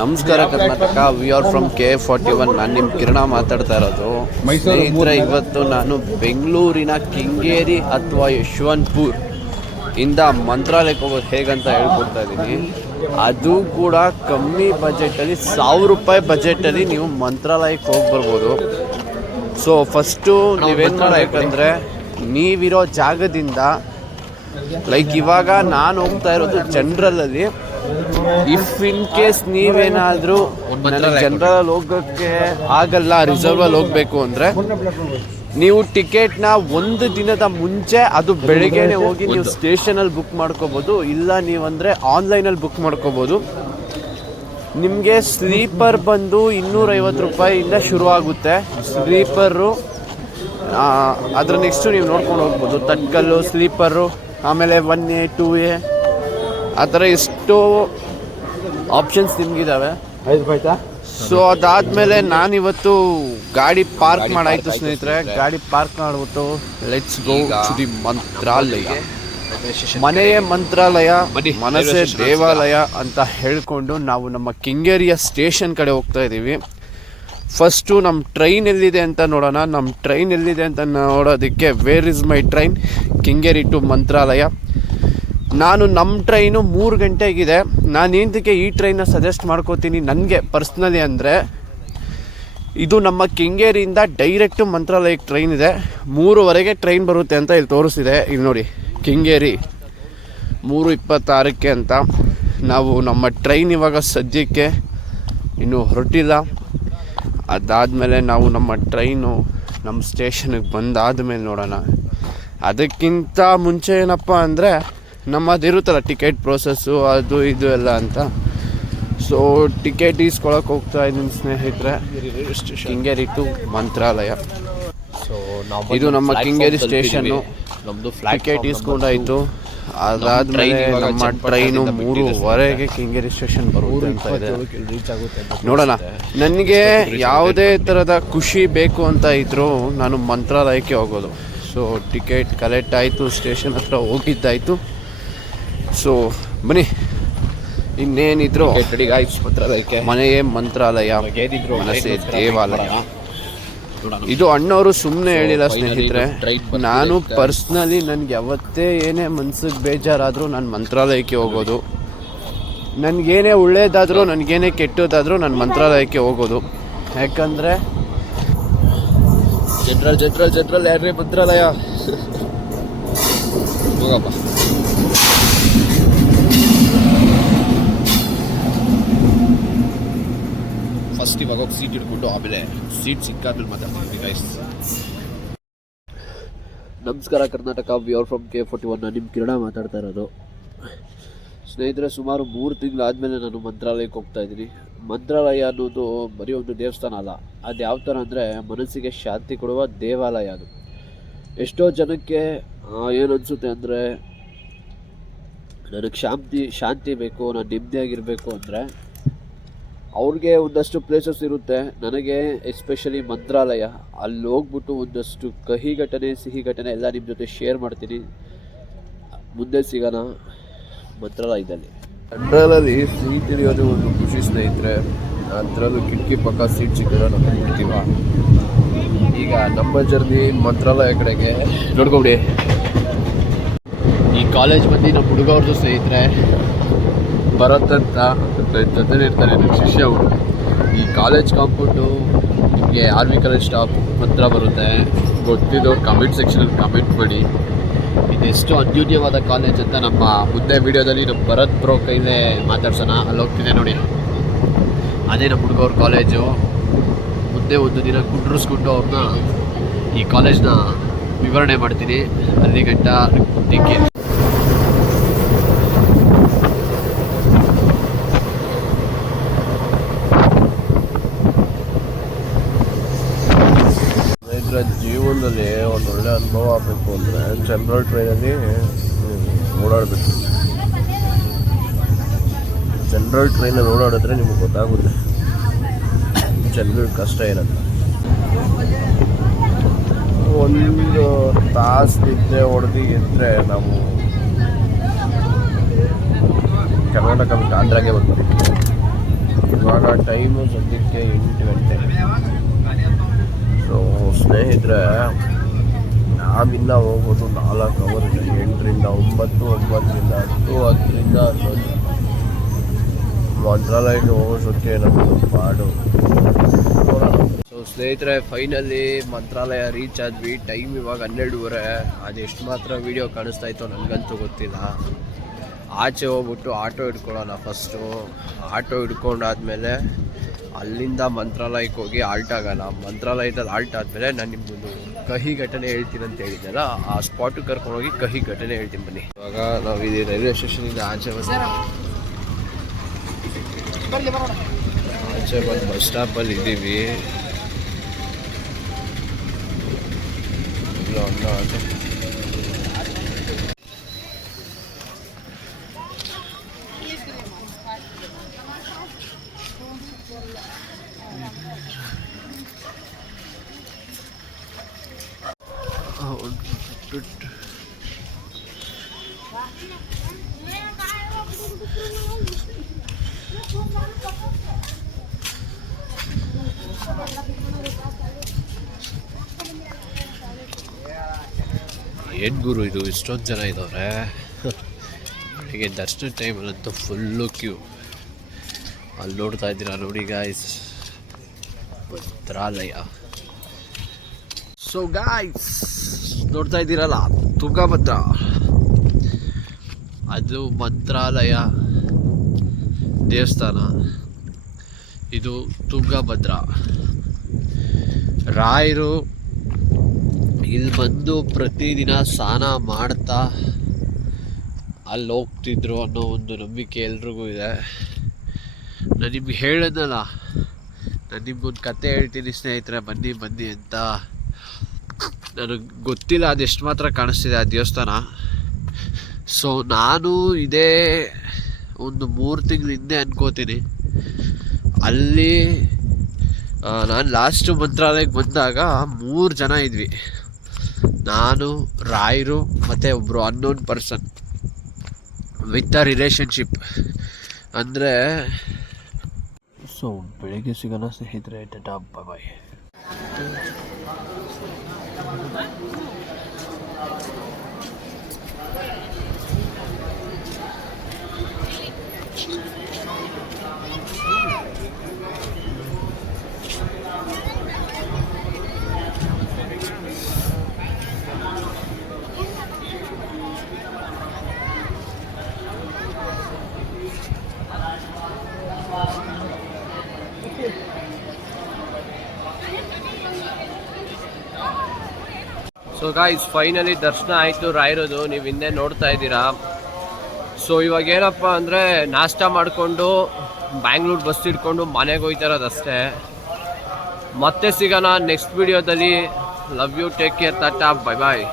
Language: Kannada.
ನಮಸ್ಕಾರ Karnataka. We are from KF41. ನಾನು ನಿಮ್ಮ ಕಿರಣ ಮಾತಾಡ್ತಾ ಇರೋದು. ಸ್ನೇಹಿತರೆ, ಇವತ್ತು ನಾನು ಬೆಂಗಳೂರಿನ ಕೆಂಗೇರಿ ಅಥವಾ ಯಶವಂತಪುರ ಇಂದ ಮಂತ್ರಾಲಯಕ್ಕೆ ಹೋಗೋದು ಹೇಗಂತ ಹೇಳ್ಕೊಡ್ತಾ ಇದ್ದೀನಿ. ಅದು ಕೂಡ ಕಮ್ಮಿ ಬಜೆಟಲ್ಲಿ, 1000 ರೂಪಾಯಿ ಬಜೆಟಲ್ಲಿ ನೀವು ಮಂತ್ರಾಲಯಕ್ಕೆ ಹೋಗಿ ಬರ್ಬೋದು. ಸೊ ಫಸ್ಟು ನೀವೇನು ಮಾಡಬೇಕಂದ್ರೆ, ನೀವಿರೋ ಜಾಗದಿಂದ ಲೈಕ್ ಇವಾಗ ನಾನು ಹೋಗ್ತಾ ಇರೋದು ಜನರಲಲ್ಲಿ. ಇಫ್ ಇನ್ ಕೇಸ್ ನೀವೇನಾದರೂ ಜನರಲ್ ಹೋಗೋಕ್ಕೆ ಆಗಲ್ಲ, ರಿಸರ್ವಲ್ಲಿ ಹೋಗಬೇಕು ಅಂದರೆ ನೀವು ಟಿಕೆಟ್ನ ಒಂದು ದಿನದ ಮುಂಚೆ, ಅದು ಬೆಳಗ್ಗೆನೇ ಹೋಗಿ ನೀವು ಸ್ಟೇಷನಲ್ಲಿ ಬುಕ್ ಮಾಡ್ಕೋಬೋದು. ಇಲ್ಲ ನೀವಂದರೆ ಆನ್ಲೈನಲ್ಲಿ ಬುಕ್ ಮಾಡ್ಕೋಬೋದು. ನಿಮಗೆ ಸ್ಲೀಪರ್ ಬಂದು 250 ರೂಪಾಯಿಯಿಂದ ಶುರುವಾಗುತ್ತೆ ಸ್ಲೀಪರು. ಅದರ ನೆಕ್ಸ್ಟು ನೀವು ನೋಡ್ಕೊಂಡು ಹೋಗ್ಬೋದು. ತಟ್ಕಲ್ಲು, ಸ್ಲೀಪರು, ಆಮೇಲೆ 1A 2A ಆ ಥರ ಎಷ್ಟೋ ಆಪ್ಷನ್ಸ್ ನಿಮಗಿದ್ದಾವೆ. ಸೊ ಅದಾದಮೇಲೆ ನಾನಿವತ್ತು ಗಾಡಿ ಪಾರ್ಕ್ ಮಾಡಾಯಿತು ಸ್ನೇಹಿತರೆ. ಗಾಡಿ ಪಾರ್ಕ್ ಮಾಡಿಬಿಟ್ಟು ಲೆಟ್ಸ್ ಗೋ ಟು ದಿ ಮಂತ್ರಾಲಯ. ಮನೆಯೇ ಮಂತ್ರಾಲಯ, ಮನಸ್ಸೇ ದೇವಾಲಯ ಅಂತ ಹೇಳಿಕೊಂಡು ನಾವು ನಮ್ಮ ಕೆಂಗೇರಿಯ ಸ್ಟೇಷನ್ ಕಡೆ ಹೋಗ್ತಾ ಇದ್ದೀವಿ. ಫಸ್ಟು ನಮ್ಮ ಟ್ರೈನ್ ಎಲ್ಲಿದೆ ಅಂತ ನೋಡೋಣ. ನಮ್ಮ ಟ್ರೈನ್ ಎಲ್ಲಿದೆ ಅಂತ ನೋಡೋದಕ್ಕೆ where is my train, Kengeri to Mantralaya. ನಮ್ಮ ಟ್ರೈನು 3 ಗಂಟೆಗಿದೆ. ನಾನು ಏನಕ್ಕೆ ಈ ಟ್ರೈನ್ನ ಸಜೆಸ್ಟ್ ಮಾಡ್ಕೋತೀನಿ ನನಗೆ ಪರ್ಸ್ನಲಿ ಅಂದರೆ, ಇದು ನಮ್ಮ ಕೆಂಗೇರಿಯಿಂದ ಡೈರೆಕ್ಟು ಮಂತ್ರಾಲಯಕ್ಕೆ ಟ್ರೈನ್ ಇದೆ. 3:15ಗೆ ಟ್ರೈನ್ ಬರುತ್ತೆ ಅಂತ ಇಲ್ಲಿ ತೋರಿಸ್ತಿದೆ. ಇಲ್ಲಿ ನೋಡಿ, ಕೆಂಗೇರಿ 3:26ಕ್ಕೆ ಅಂತ. ನಾವು ನಮ್ಮ ಟ್ರೈನ್ ಇವಾಗ ಸದ್ಯಕ್ಕೆ ಇನ್ನೂ ಹೊರಟಿಲ್ಲ. ಅದಾದಮೇಲೆ ನಾವು ನಮ್ಮ ಟ್ರೈನು ನಮ್ಮ ಸ್ಟೇಷನ್ಗೆ ಬಂದಾದಮೇಲೆ ನೋಡೋಣ. ಅದಕ್ಕಿಂತ ಮುಂಚೆ ಏನಪ್ಪ ಅಂದರೆ, ನಮ್ಮದಿರುತ್ತಲ್ಲ ಟಿಕೆಟ್ ಪ್ರೋಸೆಸ್ಸು, ಅದು ಇದು ಎಲ್ಲ ಅಂತ. ಸೊ ಟಿಕೆಟ್ ಈಸ್ಕೊಳಕ್ಕೆ ಹೋಗ್ತಾ ಇದ್ದೀನಿ ಸ್ನೇಹಿತರೆ, ಕೆಂಗೇರಿ ಟು ಮಂತ್ರಾಲಯ. ಸೊ ಇದು ನಮ್ಮ ಕೆಂಗೇರಿ ಸ್ಟೇಷನ್ನು. ನಮ್ಮದು ಟಿಕೆಟ್ ಈಸ್ಕೊಂಡಾಯಿತು. ಅದಾದಮೇಲೆ ನಮ್ಮ ಟ್ರೈನು 3:15ಗೆ ಕೆಂಗೇರಿ ಸ್ಟೇಷನ್ ಬರುತ್ತೆ ಅಂತ ಇದೆ. ನೋಡೋಣ. ನನಗೆ ಯಾವುದೇ ಥರದ ಖುಷಿ ಬೇಕು ಅಂತ ಇದ್ದರೂ ನಾನು ಮಂತ್ರಾಲಯಕ್ಕೆ ಹೋಗೋದು. ಸೊ ಟಿಕೆಟ್ ಕಲೆಕ್ಟ್ ಆಯಿತು, ಸ್ಟೇಷನ್ ಹತ್ರ ಹೋಗಿದ್ದಾಯಿತು. ಸೊ ಬನ್ನಿ, ಇನ್ನೇನಿದ್ರು ಮಂತ್ರಾಲಯಕ್ಕೆ. ಮನೆಯೇ ಮಂತ್ರಾಲಯ, ಮನಸ್ಸೇ ದೇವಾಲಯ. ಇದು ಅಣ್ಣವರು ಸುಮ್ಮನೆ ಹೇಳಿಲ್ಲ ಸ್ನೇಹಿತರೆ. ನಾನು ಪರ್ಸ್ನಲಿ ನನಗೆ ಯಾವತ್ತೇ ಏನೇ ಮನ್ಸಿಗೆ ಬೇಜಾರಾದರೂ ನಾನು ಮಂತ್ರಾಲಯಕ್ಕೆ ಹೋಗೋದು. ನನಗೇನೇ ಒಳ್ಳೇದಾದರೂ, ನನಗೇನೇ ಕೆಟ್ಟದಾದರೂ ನಾನು ಮಂತ್ರಾಲಯಕ್ಕೆ ಹೋಗೋದು. ಯಾಕಂದರೆ ಜನರಲ್ ಯಾರ್ರೀ ಮಂತ್ರಾಲಯ ಹೋಗಪ್ಪ. ಫಸ್ಟ್ ಇವಾಗ ಹೋಗಿ ಸೀಟ್ ಹಿಡ್ಕೊಂಡು ಆಮೇಲೆ ಸೀಟ್ ಸಿಕ್ಕಾದ್ಮೇಲೆ ಮಾತಾಡ್ತೀನಿ ಗೈಸ್. ನಮಸ್ಕಾರ Karnataka. We are from KF41. ನಾನು ನಿಮ್ಮ ಕಿರಣ ಮಾತಾಡ್ತಾ ಇರೋದು. ಸ್ನೇಹಿತರೆ, ಸುಮಾರು 3 ತಿಂಗಳಾದಮೇಲೆ ನಾನು ಮಂತ್ರಾಲಯಕ್ಕೆ ಹೋಗ್ತಾ ಇದ್ದೀನಿ. ಮಂತ್ರಾಲಯ ಅನ್ನೋದು ಬರೀ ಒಂದು ದೇವಸ್ಥಾನ ಅಲ್ಲ. ಅದು ಯಾವ ಥರ ಅಂದರೆ, ಮನಸ್ಸಿಗೆ ಶಾಂತಿ ಕೊಡುವ ದೇವಾಲಯ ಅದು. ಎಷ್ಟೋ ಜನಕ್ಕೆ ಏನು ಅನಿಸುತ್ತೆ ಅಂದರೆ, ನನಗೆ ಶಾಂತಿ ಬೇಕು, ನಾನು ನೆಮ್ಮದಿಯಾಗಿರಬೇಕು ಅಂದರೆ ಅವ್ರಿಗೆ ಒಂದಷ್ಟು ಪ್ಲೇಸಸ್ ಇರುತ್ತೆ. ನನಗೆ ಎಸ್ಪೆಷಲಿ ಮಂತ್ರಾಲಯ. ಅಲ್ಲಿ ಹೋಗ್ಬಿಟ್ಟು ಒಂದಷ್ಟು ಕಹಿ ಘಟನೆ, ಸಿಹಿ ಘಟನೆ ಎಲ್ಲ ನಿಮ್ಮ ಜೊತೆ ಶೇರ್ ಮಾಡ್ತೀನಿ. ಮುಂದೆ ಸಿಗೋಣ ಮಂತ್ರಾಲಯದಲ್ಲಿ. ಜನರಲಲ್ಲಿ ಸೀಟ್ ಹಿಡಿಯೋದು ಒಂದು ಖುಷಿ ಸ್ನೇಹಿತರೆ. ಅದರಲ್ಲೂ ಕಿಟಕಿ ಪಕ್ಕ ಸೀಟ್ ಸಿಕ್ಕಿದ್ರೆ ನಾವು ಬಿಡ್ತೀವ. ಈಗ ನಮ್ಮ ಜರ್ನಿ ಮಂತ್ರಾಲಯ ಕಡೆಗೆ ನೋಡ್ಕೊಬಿಡಿ. ಈ ಕಾಲೇಜ್ ಬಂದು ನಮ್ಮ ಹುಡುಗವ್ರದ್ದು ಸ್ನೇಹಿತರೆ ಬರೋದಂತ ಜೊತೆ ಇರ್ತಾರೆ ನನ್ನ ಶಿಷ್ಯ ಅವರು. ಈ ಕಾಲೇಜ್ ಕಾಂಪೌಂಡು ನಿಮಗೆ ಆರ್ಮಿ ಕಾಲೇಜ್ ಸ್ಟಾಪ್ ಹತ್ರ ಬರುತ್ತೆ. ಗೊತ್ತಿದ್ದವ್ರು ಕಮೆಂಟ್ ಸೆಕ್ಷನಲ್ಲಿ ಕಮೆಂಟ್ ಮಾಡಿ ಇದೆಷ್ಟು ಅನ್ಯೂನ್ಯವಾದ ಕಾಲೇಜ್ ಅಂತ. ನಮ್ಮ ಮುಂದೆ ವಿಡಿಯೋದಲ್ಲಿ ನಮ್ಮ ಭರತ್ ಬ್ರೋ ಕೈಲೇ ಮಾತಾಡ್ಸೋಣ. ಅಲ್ಲಿ ಹೋಗ್ತಿದೆ ನೋಡಿ, ಅದೇ ನಮ್ಮ ಹುಡುಗವ್ರ ಕಾಲೇಜು. ಮುಂದೆ ಒಂದು ದಿನ ಕುಂಡ್ರಿಸ್ಕೊಂಡು ಅವ್ರನ್ನ ಈ ಕಾಲೇಜ್ನ ವಿವರಣೆ ಮಾಡ್ತೀನಿ. ಅಲ್ಲಿ ಗಂಟ ತಿಂಗಿ ಜೀವನದಲ್ಲಿ ಒಂದು ಒಳ್ಳೆ ಅನುಭವ ಆಗಬೇಕು ಅಂದರೆ ಜನರಲ್ ಟ್ರೈನಲ್ಲಿ ಓಡಾಡಬೇಕು. ಜನರಲ್ ಟ್ರೈನಲ್ಲಿ ಓಡಾಡಿದ್ರೆ ನಿಮಗೆ ಗೊತ್ತಾಗುತ್ತೆ ಜನಗಳ ಕಷ್ಟ ಏನಂತ. ಒಂದು ತಾಸು ನಿದ್ದೆ ಹೊಡೆದು ಎದ್ದರೆ ನಾವು ಕರ್ನಾಟಕ ಆಂಧ್ರಾಗೆ ಬರ್ತೀವಿ. ಇವಾಗ ಟೈಮು ಸದ್ಯಕ್ಕೆ 8 ಗಂಟೆ. ಸೊ ಸ್ನೇಹಿತರೆ, ನಾವಿನ್ನ ಹೋಗೋದು 4 ಅವರ್ ಇದೆ. 8ರಿಂದ 9, 9ರಿಂದ 10, 10ರಿಂದ 11. ಮಂತ್ರಾಲಯಕ್ಕೆ ಹೋಗೋದಕ್ಕೆ ನಮ್ಮದು ಪಾಡು. ಸೊ ಸ್ನೇಹಿತರೆ, ಫೈನಲಿ ಮಂತ್ರಾಲಯ ರೀಚ್ ಆದ್ವಿ. ಟೈಮ್ ಇವಾಗ 12:30. ಅದೆಷ್ಟು ಮಾತ್ರ ವೀಡಿಯೋ ಕಾಣಿಸ್ತಾ ಇತ್ತೋ ನನಗಂತೂ ಗೊತ್ತಿಲ್ಲ. ಆಚೆ ಹೋಗ್ಬಿಟ್ಟು ಆಟೋ ಹಿಡ್ಕೊಳ್ಳೋಣ. ಫಸ್ಟು ಆಟೋ ಹಿಡ್ಕೊಂಡಾದ್ಮೇಲೆ ಅಲ್ಲಿಂದ ಮಂತ್ರಾಲಯಕ್ಕೆ ಹೋಗಿ ಆಲ್ಟ್ ಆಗೋಣ. ಮಂತ್ರಾಲಯದಲ್ಲಿ ಆಲ್ಟ್ ಆದಮೇಲೆ ನಾನು ನಿಮ್ಮದು ಕಹಿ ಘಟನೆ ಹೇಳ್ತೀನಿ ಅಂತ ಹೇಳಿದ್ದೆಲ್ಲ, ಆ ಸ್ಪಾಟಿಗೆ ಕರ್ಕೊಂಡೋಗಿ ಕಹಿ ಘಟನೆ ಹೇಳ್ತೀನಿ ಬನ್ನಿ. ಇವಾಗ ನಾವು ಇದು ರೈಲ್ವೆ ಸ್ಟೇಷನಿಂದ ಆಚೆ ಬಂದು ಬಸ್ ಸ್ಟಾಪಲ್ಲಿ ಇದ್ದೀವಿ. ಆಟೋ ಏನು ಗುರು ಇದು, ಇಷ್ಟೊಂದು ಜನ ಇದ್ದವ್ರೆ. ಹೀಗೆ ದರ್ಶನ ಟೈಮಲ್ಲಂತೂ ಫುಲ್ಲು ಕ್ಯೂ. ಅಲ್ಲಿ ನೋಡ್ತಾ ಇದ್ದೀರಾ ನೋಡಿ ಗಾಯ್ಸ್, ಮಂತ್ರಾಲಯ. ಸೊ ಗಾಯ್ಸ್, ನೋಡ್ತಾ ಇದ್ದೀರಲ್ಲ ತುಂಗಭದ್ರ, ಅದು ಮಂತ್ರಾಲಯ ದೇವಸ್ಥಾನ. ಇದು ತುಂಗಭದ್ರ. ರಾಯರು ಇಲ್ಲಿ ಬಂದು ಪ್ರತಿದಿನ ಸ್ನಾನ ಮಾಡ್ತಾ ಅಲ್ಲಿ ಹೋಗ್ತಿದ್ರು ಅನ್ನೋ ಒಂದು ನಂಬಿಕೆ ಎಲ್ರಿಗೂ ಇದೆ. ನಾನು ನಿಮ್ಗೆ ಹೇಳಿದ್ನಲ್ಲ, ನಾನು ನಿಮ್ಗೊಂದು ಕತೆ ಹೇಳ್ತೀನಿ ಸ್ನೇಹಿತರೆ, ಬನ್ನಿ ಬನ್ನಿ ಅಂತ. ನನಗೆ ಗೊತ್ತಿಲ್ಲ ಅದೆಷ್ಟು ಮಾತ್ರ ಕಾಣಿಸ್ತಿದೆ ಆ ದೇವಸ್ಥಾನ. ಸೊ ನಾನು ಇದೇ ಒಂದು 3 ತಿಂಗಳ ಹಿಂದೆ ಅನ್ಕೋತೀನಿ, ಅಲ್ಲಿ ನಾನು ಲಾಸ್ಟು ಮಂತ್ರಾಲಯಕ್ಕೆ ಬಂದಾಗ 3 ಜನ ಇದ್ವಿ. ನಾನು, ರಾಯರು ಮತ್ತು ಒಬ್ಬರು unknown person with a relationship. ಅಂದರೆ ಸೊ ಬೆಳಿಗ್ಗೆ ಸಿಗೋಣ ಸ್ನೇಹಿತರೆ. ಟಾಟಾ, ಬಾಯ್. ಸೊ ಗಾಯ್ಸ್, ಫೈನಲಿ ದರ್ಶನ ಆಯಿತು ರಾಯರದು. ನೀವು ಹಿಂದೆ ನೋಡ್ತಾ ಇದ್ದೀರಾ. ಸೊ ಇವಾಗ ಏನಪ್ಪ ಅಂದರೆ, ನಾಷ್ಟ ಮಾಡಿಕೊಂಡು ಬ್ಯಾಂಗ್ಳೂರು ಬಸ್ ಹಿಡ್ಕೊಂಡು ಮನೆಗೆ ಹೋಗ್ತಾ ಇರೋದಷ್ಟೇ. ಮತ್ತೆ ಸಿಗೋಣ ನೆಕ್ಸ್ಟ್ ವಿಡಿಯೋದಲ್ಲಿ. Love you, take care, tata, bye bye.